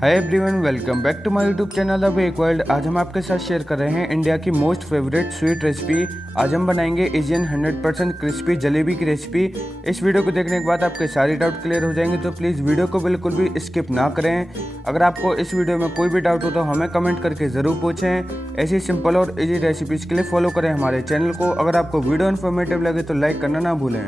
Hi everyone, welcome back to my YouTube channel the bake world. आज हम आपके साथ शेयर कर रहे हैं इंडिया की मोस्ट फेवरेट स्वीट रेसिपी। आज हम बनाएंगे एशियन 100% क्रिस्पी जलेबी की रेसिपी। इस वीडियो को देखने के बाद आपके सारे डाउट क्लियर हो जाएंगे, तो प्लीज़ वीडियो को बिल्कुल भी स्किप ना करें। अगर आपको इस वीडियो में कोई भी डाउट हो तो हमें कमेंट करके ज़रूर पूछें। ऐसी सिंपल और ईजी रेसिपीज़ के लिए फॉलो करें हमारे चैनल को। अगर आपको वीडियो इन्फॉर्मेटिव लगे तो लाइक करना ना भूलें।